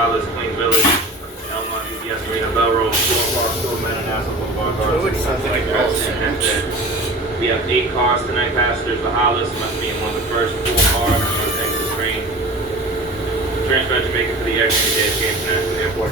Hollis, Queens Village, Elmont, UPS Arena, Belrose, 4-car store, Mananassas, 1-car cars, like Hempstead. We have 8 cars tonight, passengers for Hollis, must be in one of the first 4 cars on the exit screen. Transfer to Jamaica for the exit at JFK International Airport.